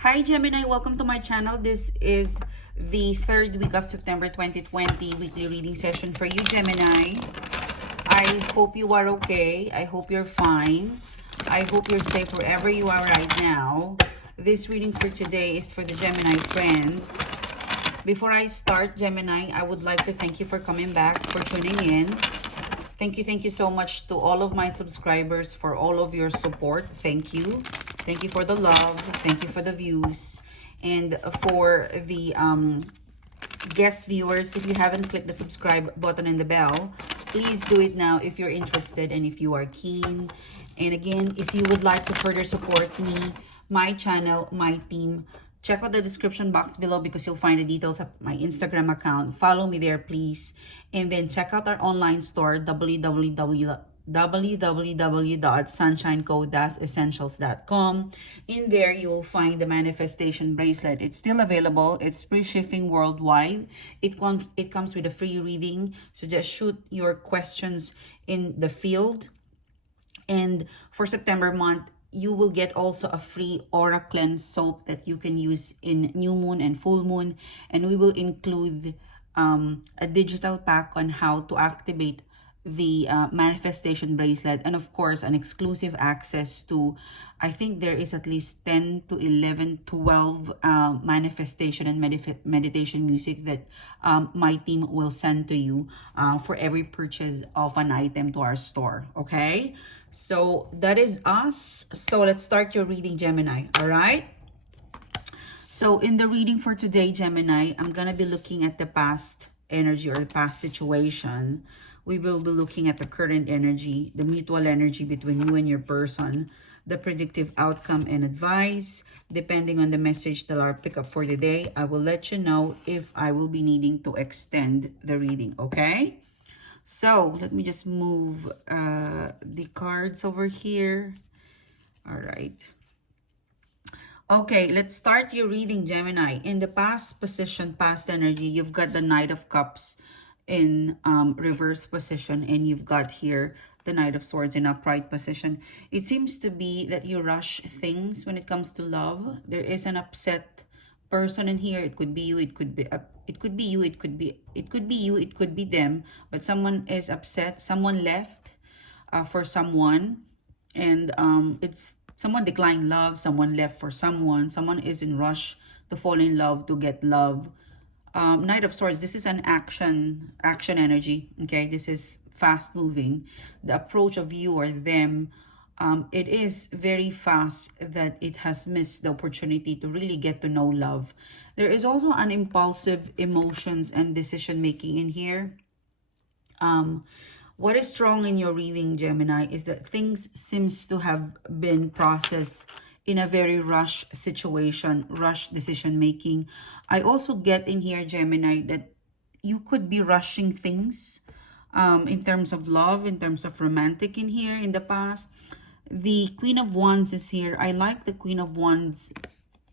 Hi Gemini, welcome to my channel. This is the third week of September 2020 weekly reading session for you, Gemini. I hope you are okay. I hope you're fine. I hope you're safe wherever you are right now. This reading for today is for the Gemini friends. Before I start, Gemini, I would like to thank you for coming back, for tuning in. Thank you so much to all of my subscribers for all of your support. Thank you. Thank you for the love. Thank you for the views. And for the guest viewers, if you haven't clicked the subscribe button and the bell, please do it now if you're interested and if you are keen. And again, if you would like to further support me, my channel, my team, check out the description box below because you'll find the details of my Instagram account. Follow me there, please. And then check out our online store, www.sunshinecode-essentials.com. In there, you will find the manifestation bracelet. It's still available. It's free shipping worldwide. It comes with a free reading. So just shoot your questions in the field. And for September month, you will get also a free aura cleanse soap that you can use in new moon and full moon. And we will include a digital pack on how to activate the manifestation bracelet, and of course an exclusive access to, I think there is at least 10 to 11, 12 manifestation and meditation music that my team will send to you for every purchase of an item to our store. Okay, so that is us. So let's start your reading, Gemini. All right, so in the reading for today, Gemini, I'm gonna be looking at the past energy or the past situation. We will be looking at the current energy, the mutual energy between you and your person, the predictive outcome and advice. Depending on the message that I'll pick up for today, I will let you know if I will be needing to extend the reading, okay? So let me just move the cards over here. All right. Okay, let's start your reading, Gemini. In the past position, past energy, you've got the Knight of Cups in reverse position, and you've got here the Knight of Swords in upright position. It seems to be that you rush things when it comes to love. There is an upset person in here. It could be you, it could be you, it could be you, it could be them, but someone is upset. Someone left for someone, and it's someone declined love, someone left for someone is in rush to fall in love, to get love. Knight of Swords, this is an action energy. Okay, this is fast moving. The approach of you or them, it is very fast that it has missed the opportunity to really get to know love. There is also an impulsive emotions and decision making in here. What is strong in your reading, Gemini, is that things seems to have been processed in a very rush situation, rush decision making. I also get in here, Gemini, that you could be rushing things in terms of love, in terms of romantic in here in the past. The Queen of Wands is here. I like the Queen of Wands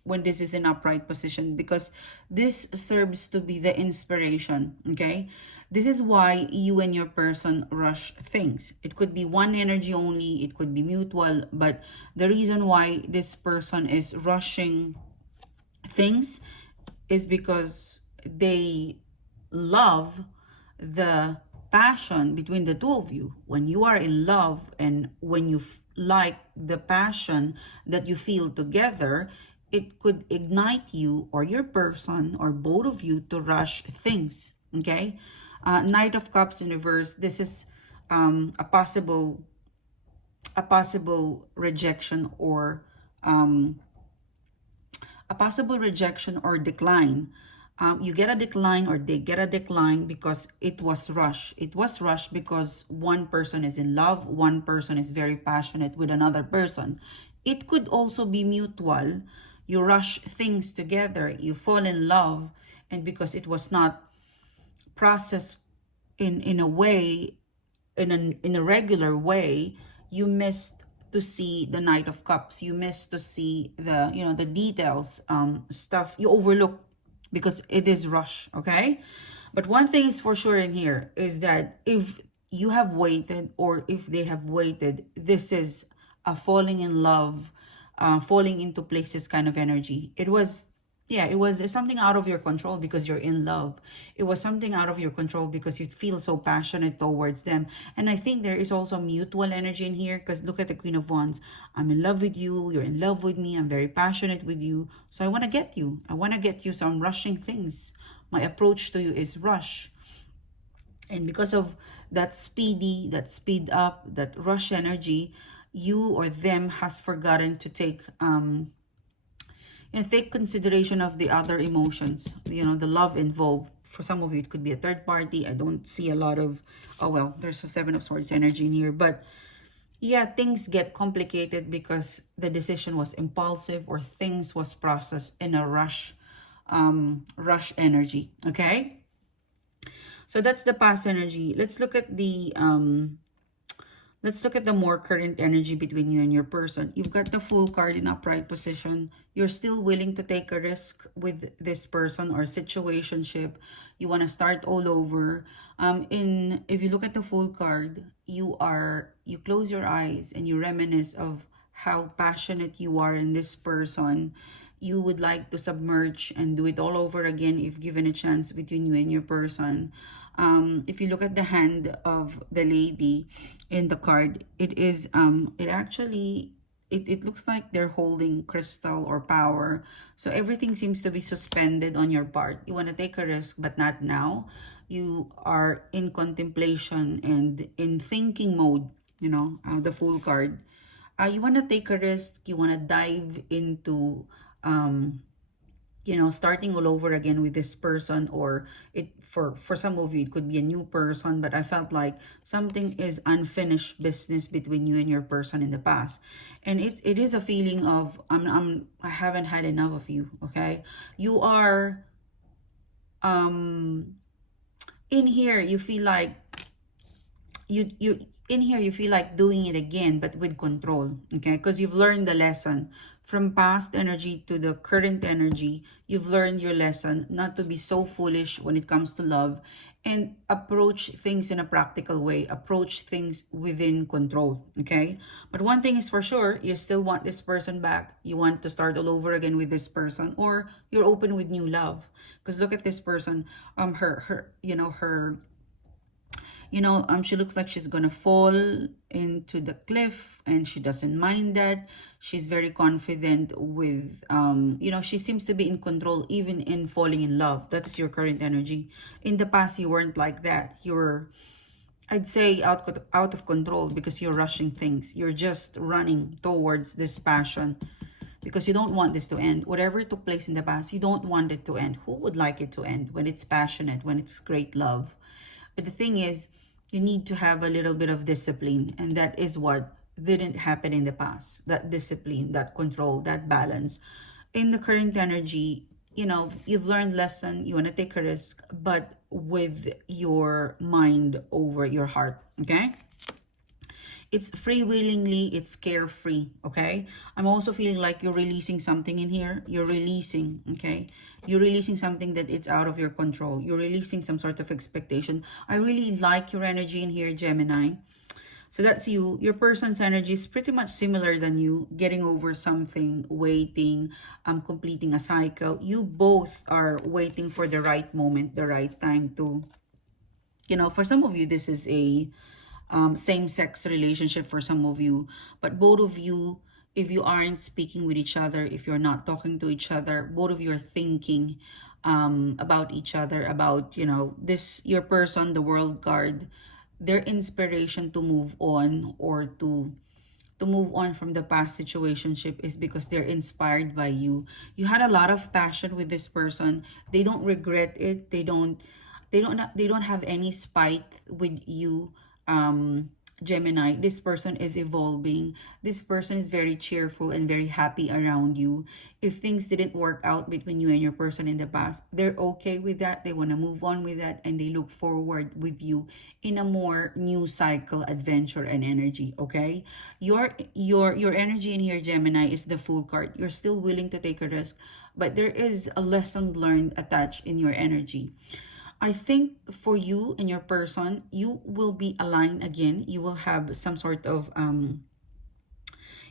when this is in upright position because this serves to be the inspiration. Okay, this is why you and your person rush things. It could be one energy only, it could be mutual, but the reason why this person is rushing things is because they love the passion between the two of you. When you are in love and when you like the passion that you feel together, it could ignite you or your person or both of you to rush things. Okay, Knight of Cups in reverse, this is a possible rejection or decline. You get a decline or they get a decline because it was rushed. It was rushed because one person is in love, one person is very passionate with another person. It could also be mutual. You rush things together, you fall in love, and because it was not processed in a way, in a regular way, you missed to see the Knight of Cups. You missed to see the, you know, the details, stuff you overlook because it is rush. Okay, but one thing is for sure in here is that if you have waited or if they have waited, this is a falling in love falling into places kind of energy. It was, yeah, it was something out of your control because you're in love. It was something out of your control because you feel so passionate towards them. And I think there is also mutual energy in here, because look at the Queen of Wands. I'm in love with you. You're in love with me. I'm very passionate with you. So I want to get you. I want to get you some rushing things. My approach to you is rush. And because of that speedy, that speed up, that rush energy, you or them has forgotten to take and take consideration of the other emotions, the love involved. For some of you, it could be a third party. I don't see a lot of, oh well, there's a Seven of Swords energy in here. But yeah, things get complicated because the decision was impulsive, or things was processed in a rush energy. Okay, so that's the past energy. Let's look at the more current energy between you and your person. You've got the Fool card in upright position. You're still willing to take a risk with this person or situationship. You want to start all over. If you look at the Fool card, you close your eyes and you reminisce of how passionate you are in this person. You would like to submerge and do it all over again if given a chance between you and your person. If you look at the hand of the lady in the card, it looks like they're holding crystal or power. So everything seems to be suspended on your part. You want to take a risk, but not now. You are in contemplation and in thinking mode, the Fool card. You want to take a risk. You want to dive into starting all over again with this person, or for some of you it could be a new person. But I felt like something is unfinished business between you and your person in the past, and it is a feeling of I haven't had enough of you. Okay, you are in here. You feel like you feel like doing it again, but with control. Okay, because you've learned the lesson from past energy to the current energy. You've learned your lesson not to be so foolish when it comes to love, and approach things in a practical way. Approach things within control. Okay, but one thing is for sure, you still want this person back. You want to start all over again with this person, or you're open with new love. Because look at this person. She looks like she's gonna fall into the cliff, and she doesn't mind that. She's very confident with, she seems to be in control even in falling in love. That's your current energy. In the past, you weren't like that. You were, I'd say, out of control because you're rushing things. You're just running towards this passion because you don't want this to end. Whatever took place in the past, you don't want it to end. Who would like it to end when it's passionate, when it's great love? But the thing is, you need to have a little bit of discipline, and that is what didn't happen in the past. That discipline, that control, that balance. In the current energy, you've learned lesson. You want to take a risk, but with your mind over your heart. Okay, it's free-willingly, it's carefree. Okay, I'm also feeling like you're releasing something in here. You're releasing, okay, you're releasing something that it's out of your control. You're releasing some sort of expectation. I really like your energy in here, Gemini. So that's you. Your person's energy is pretty much similar than you, getting over something, waiting, completing a cycle. You both are waiting for the right moment, the right time to, for some of you, this is a same-sex relationship for some of you. But both of you, if you aren't speaking with each other, if you're not talking to each other, both of you are thinking about each other, about, your person, the World card, their inspiration to move on, or to move on from the past situationship, is because they're inspired by you. You had a lot of passion with this person. They don't regret it. They don't have any spite with you, Gemini. This person is evolving. This person is very cheerful and very happy around you. If things didn't work out between you and your person in the past, they're okay with that. They want to move on with that, and they look forward with you in a more new cycle, adventure, and energy. Okay, your energy in here, Gemini, is the Fool card. You're still willing to take a risk, but there is a lesson learned attached in your energy. I think for you and your person, you will be aligned again. You will have some sort of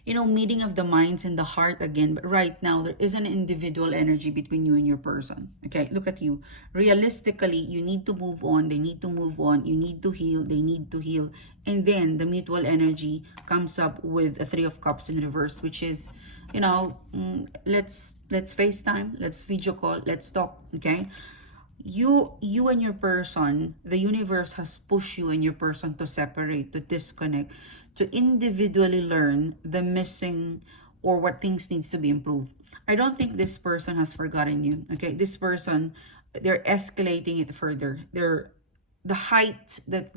meeting of the minds and the heart again. But right now, there is an individual energy between you and your person. Okay, look at you. Realistically, you need to move on. They need to move on. You need to heal. They need to heal. And then the mutual energy comes up with a Three of Cups in reverse, which is, let's FaceTime, let's video call, let's talk. Okay, you and your person, the universe has pushed you and your person to separate, to disconnect, to individually learn the missing or what things needs to be improved. I don't think this person has forgotten you. Okay, this person, they're escalating it further. They're the height that,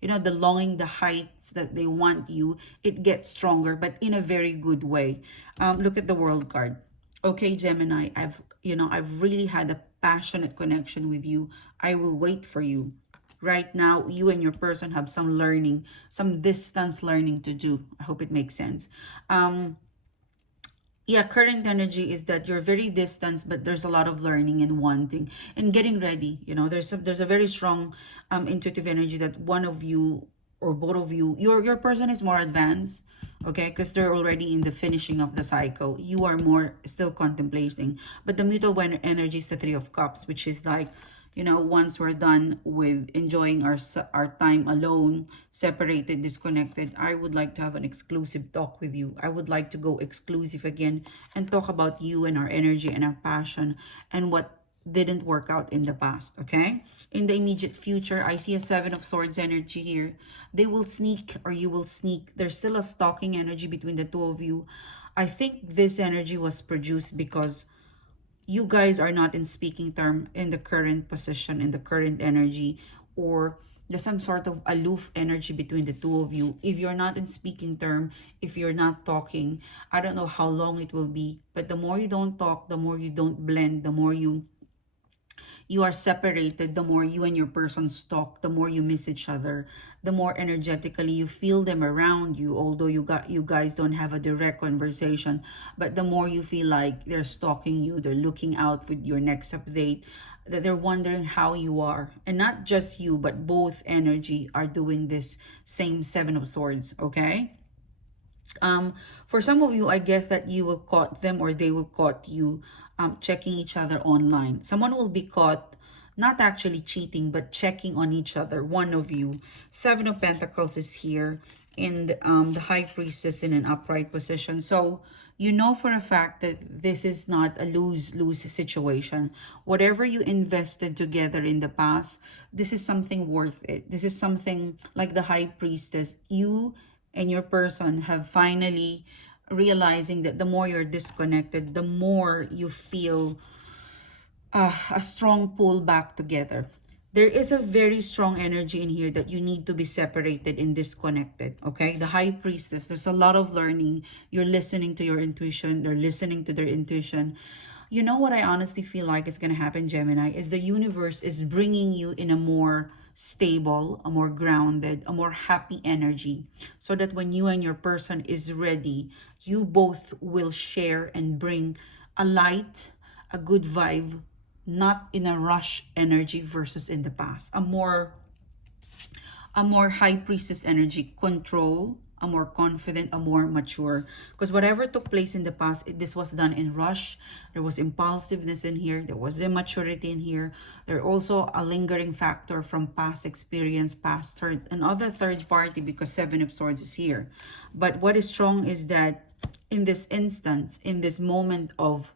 the longing, the heights that they want you, it gets stronger, but in a very good way. Look at the World card. Okay, Gemini, I've really had a passionate connection with you. I will wait for you. Right now, you and your person have some learning, some distance learning to do. I hope it makes sense. Yeah, current energy is that you're very distant, but there's a lot of learning and wanting and getting ready. There's a very strong intuitive energy that one of you or both of you, your person is more advanced, okay, because they're already in the finishing of the cycle. You are more still contemplating, but the mutual energy is the Three of Cups, which is like, once we're done with enjoying our time alone, separated, disconnected, I would like to have an exclusive talk with you. I would like to go exclusive again and talk about you and our energy and our passion and what didn't work out in the past. Okay, in the immediate future, I see a Seven of Swords energy here. They will sneak, or you will sneak. There's still a stalking energy between the two of you. I think this energy was produced because you guys are not in speaking term in the current position, in the current energy, or there's some sort of aloof energy between the two of you. If you're not in speaking term, if you're not talking, I don't know how long it will be, but the more you don't talk, the more you don't blend, the more you are separated, the more you and your person talk, the more you miss each other, the more energetically you feel them around you, although you guys don't have a direct conversation, but the more you feel like they're stalking you, they're looking out with your next update, that they're wondering how you are. And not just you, but both energy are doing this same Seven of Swords. Okay, for some of you, I guess that you will caught them or they will caught you checking each other online. Someone will be caught not actually cheating, but checking on each other. One of you. Seven of Pentacles is here, and the High Priestess in an upright position. So you know for a fact that this is not a lose-lose situation. Whatever you invested together in the past, this is something worth it. This is something like the High Priestess. You and your person have finally realizing that the more you're disconnected, the more you feel a strong pull back together. There is a very strong energy in here that you need to be separated and disconnected. Okay, the High Priestess, there's a lot of learning. You're listening to your intuition, they're listening to their intuition. You know what I honestly feel like is going to happen, Gemini, is the universe is bringing you in a more stable, a more grounded, a more happy energy, so that when you and your person is ready, you both will share and bring a light, a good vibe, not in a rush energy versus in the past. A more High Priestess energy, control, a more confident, a more mature. Because whatever took place in the past, this was done in rush. There was impulsiveness in here. There was immaturity in here. There also a lingering factor from past experience, past another third party, because Seven of Swords is here. But what is strong is that in this instance, in this moment of,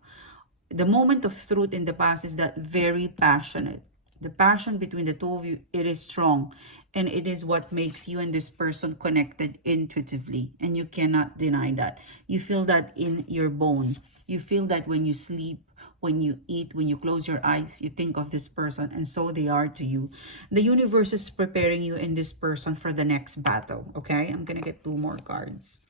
the moment of truth in the past is that very passionate. The passion between the two of you, it is strong. And it is what makes you and this person connected intuitively. And you cannot deny that. You feel that in your bone. You feel that when you sleep, when you eat, when you close your eyes, you think of this person. And so they are to you. The universe is preparing you and this person for the next battle. Okay, I'm going to get two more cards.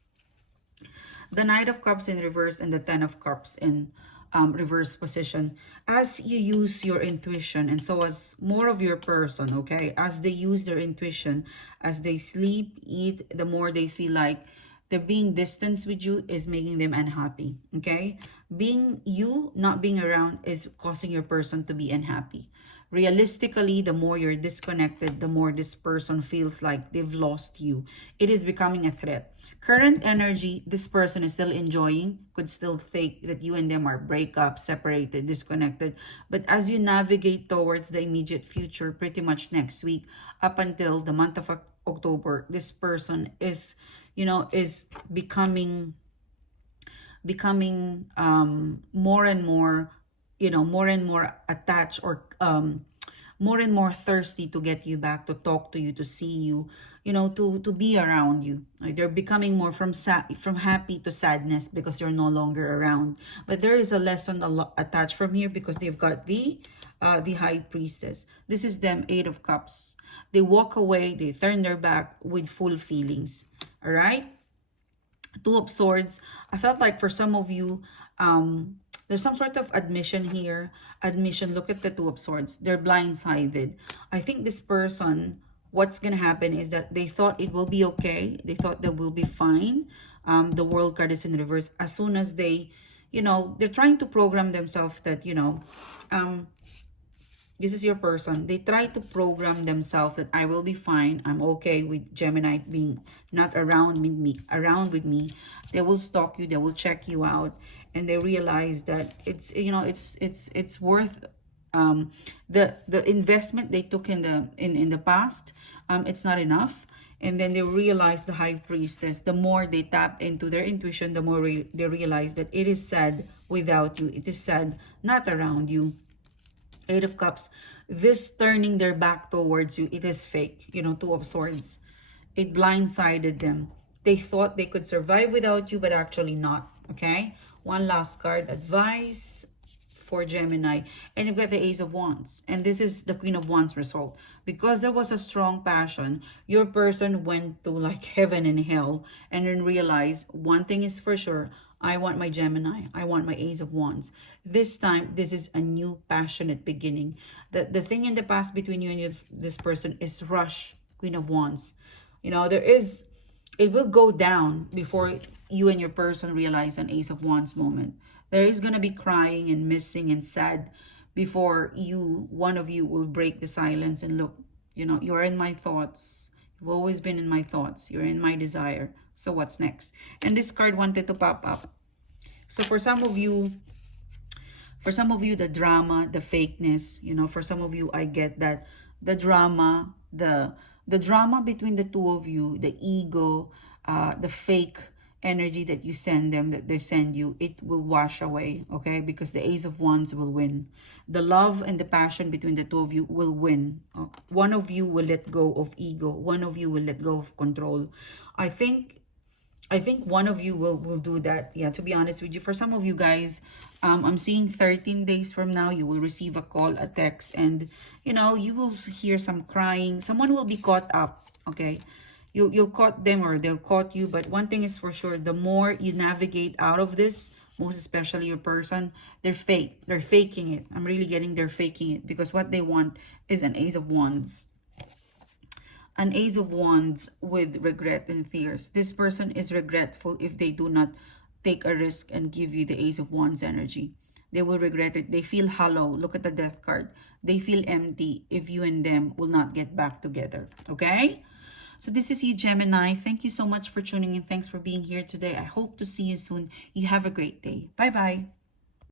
The Knight of Cups in reverse and the Ten of Cups in reverse position. As you use your intuition, and so as more of your person, okay, as they use their intuition, as they sleep, eat, the more they feel like The being distance with you is making them unhappy, okay? Being you, not being around, is causing your person to be unhappy. Realistically, the more you're disconnected, the more this person feels like they've lost you. It is becoming a threat. Current energy, this person is still enjoying, could still think that you and them are break up, separated, disconnected. But as you navigate towards the immediate future, pretty much next week, up until the month of October, this person is, is becoming more and more, more and more attached, or more and more thirsty to get you back, to talk to you, to see you, to be around you. Like, they're becoming more from happy to sadness because you're no longer around. But there is a lesson attached from here, because they've got the High Priestess. This is them, Eight of Cups. They walk away, they turn their back with full feelings. All right? Two of Swords. I felt like for some of you, there's some sort of admission here. Admission, look at the Two of Swords. They're blindsided. I think this person, what's going to happen is that they thought it will be okay. They thought they will be fine. The World card is in reverse. As soon as they, they're trying to program themselves that, this is your person. They try to program themselves that I will be fine. I'm okay with Gemini being not around with me. They will stalk you. They will check you out, and they realize that it's it's worth the investment they took in the past. It's not enough. And then they realize, the High Priestess, the more they tap into their intuition, the more they realize that it is sad without you. It is sad not around you. Eight of Cups, this turning their back towards you, it is fake. Two of Swords, it blindsided them. They thought they could survive without you, but actually not. Okay, one last card, advice for Gemini, and you've got the Ace of Wands, and this is the Queen of Wands result. Because there was a strong passion, your person went to like heaven and hell, and then realized one thing is for sure: I want my Gemini. I want my Ace of Wands. This time, this is a new passionate beginning. The thing in the past between you and this person is rush, Queen of Wands. It will go down before you and your person realize an Ace of Wands moment. There is going to be crying and missing and sad before one of you will break the silence and look, you are in my thoughts. You've always been in my thoughts. You're in my desire. So what's next? And this card wanted to pop up. So for some of you, the drama, the fakeness, for some of you, I get that the drama, the drama between the two of you, the ego, the fake energy that you send them, that they send you, it will wash away, okay? Because the Ace of Wands will win. The love and the passion between the two of you will win. One of you will let go of ego. One of you will let go of control. I think one of you will do that. Yeah, to be honest with you, for some of you guys, I'm seeing 13 days from now, you will receive a call, a text, and you will hear some crying. Someone will be caught up, okay? You'll caught them, or they'll caught you. But one thing is for sure, the more you navigate out of this, most especially your person, they're faking it. I'm really getting they're faking it, because what they want is an Ace of Wands. An Ace of Wands with regret and tears. This person is regretful if they do not take a risk and give you the Ace of Wands energy. They will regret it. They feel hollow. Look at the Death card. They feel empty if you and them will not get back together. Okay? So this is you, Gemini. Thank you so much for tuning in. Thanks for being here today. I hope to see you soon. You have a great day. Bye-bye.